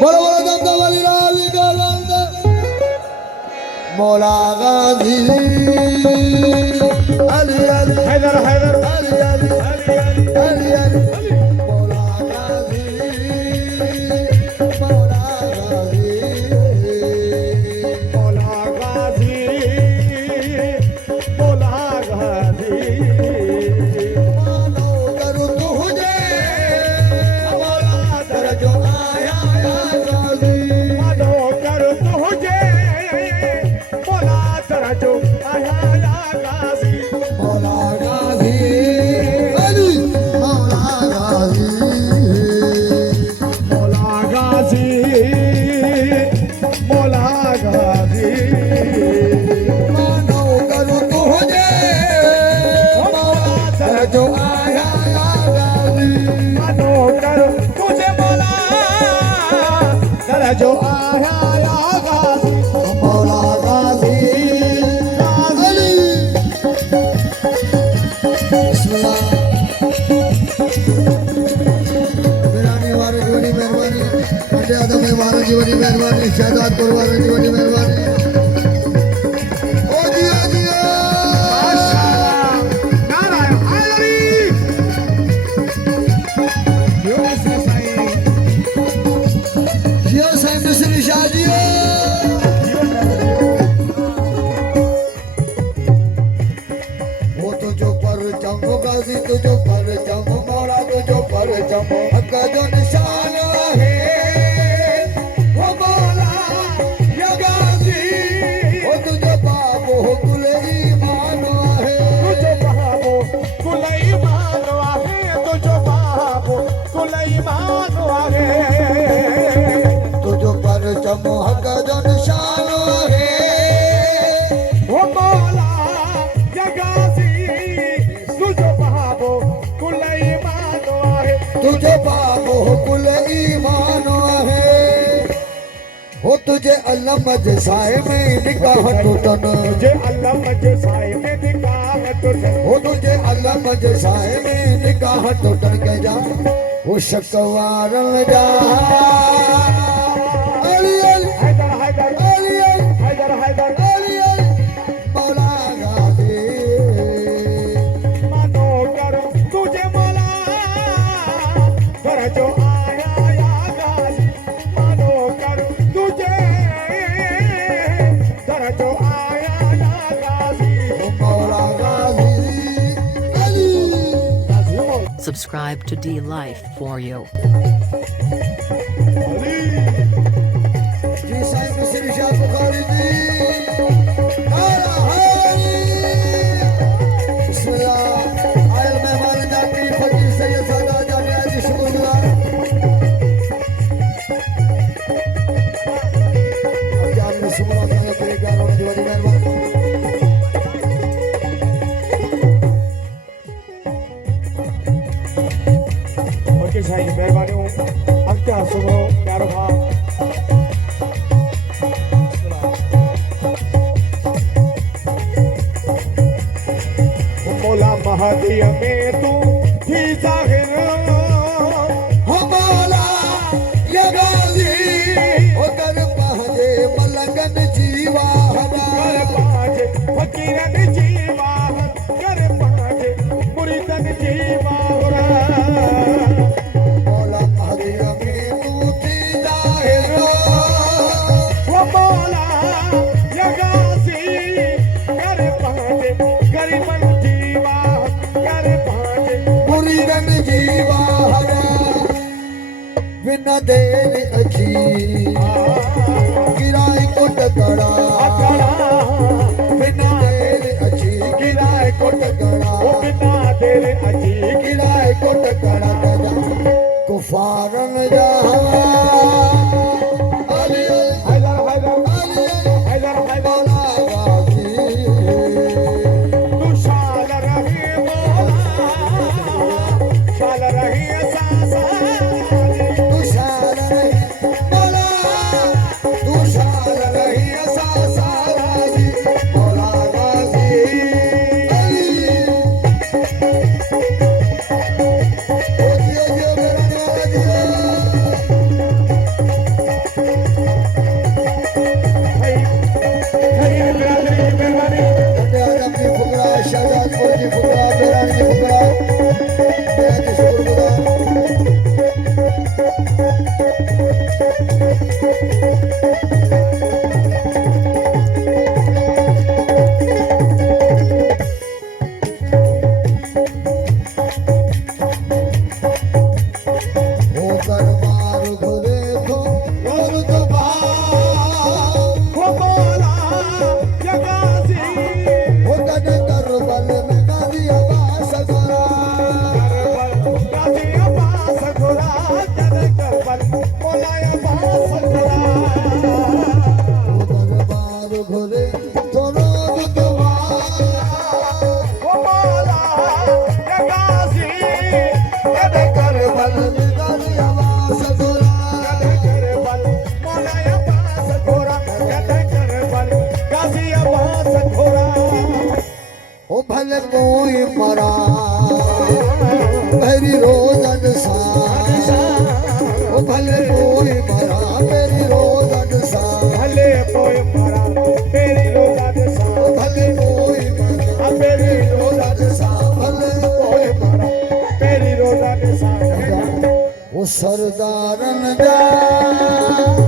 बोलो बोलो दमदा वाली राली गालंदा मौला गाजी अली अली हैदर हैदर अली अली अली अली मौला गाजी मौला गाजी मौला गाजी मौला गाजी मानो करूँ तुझे मौला दर जो आया गाजी मानो कर तुझे मौला तेरा जो आया गाजी मौला गाजी अली मौला गाजी मौला गाजी मौला गाजी मानो करूँ तुझे मौला दर जो आया गाजी मानो कर तुझे मौला तेरा जो आया गाजी मौला गाजी अली बिस्मिल्लाह मेहरबानी वारे जीवनी मेहरबानी बड़े आदम में वारे जीवनी मेहरबानी शहजाद कुर्बान जीवनी मेहरबानी ओ जी माशाअल्लाह नारायण हैदरी यो से साईं जियो साईं मिस्री शादी वो तुझो पर चमो गाजी तुझो पर चमो मौला तुझो पर चमो हक जो निशान है वो मौला या गाजी वो तुझो बाबो कुल ईमान है तुझो बाबो कुलई मानो आहे तुझो बाबो कुलई मानो आहे तुझो पर चमो हक जो निशान है ओ मौला जगासी तुझो बाबो कुलई मानो आहे तुझे बाबो कुल ईमान है हो तुझे अलम जसाए में निकाह टूटन तुझे अल्लाह मजे साए में निकाह तुझे हो तुझे अलम जसाए में निकाह टूटन के जा वो शकवारन जा अली अली हैदर हैदर अली अली हैदर हैदर अली अली मौला गाजी मानो कर तुझे मौला कर जो आया या गाजी मानो कर तुझे कर जो आया या गाजी मौला गाजी अली गाजी हो Subscribe to D Life for you. जी साईं मिस्री शाह बुखारी जी नारा हैदरी बिस्मिल्लाह आयल मेहमान जाती फकीर सैयद सादा जामिया जी शुक्रिया क्या आपने सुना था तेरे प्यारों की बड़ी मेहरबानी ओके साईं महिरबानी अॻिते सुबुह प्यारो भाउ मौला महादीअ में तूं थी ज़ाहिर हो मौला या गाजी हो कर पहजे मलंगन जीवा हवा कर पांजे फकीरनि जी वाह कर पांजे मुरीदनि जी वाह मौला महदिया में तू थी जाहिर वो मौला यगासी कर पांजे गरीबन जीवा कर पांजे मुरीदन जीवा हरा बिना देर अखी गिराई को टकरा अकड़ा बिना देर अखी गिराई को टकरा वो बिना तेरे अजी गिराई को टकरा जा कुफारन जा अली हैदर हैदर अली हैदर हैदर मौला गाजी तू शाल रही मौला शाल रही सासा तुषार रही मौला तुषार रही सा सारा ओ दरबार घुरे तो वो बोला ये गाजी ओ गद दरबार में गाजी आवाज करा गाजी अब्बास घोड़ा जरे करबल बोला अब्बास घोड़ा ओ दरबार घुरे तो रोज तुम्हारा वो बोला ये गाजी जरे करबल बल में गाजी आवाज करा जरे करबल बोला अब्बास घोड़ा जरे करबल गाजी अब्बास घोड़ा ओ भले कोई मरा मेरी रोजन सा ओ भले कोई मरा मेरी रोजन सा भले कोई मरा तेरी रोजा दे सा भले कोई मरा मेरी रोजा रोजन सा भले कोई मरा तेरी रोजा दे सा ओ सरदारन जा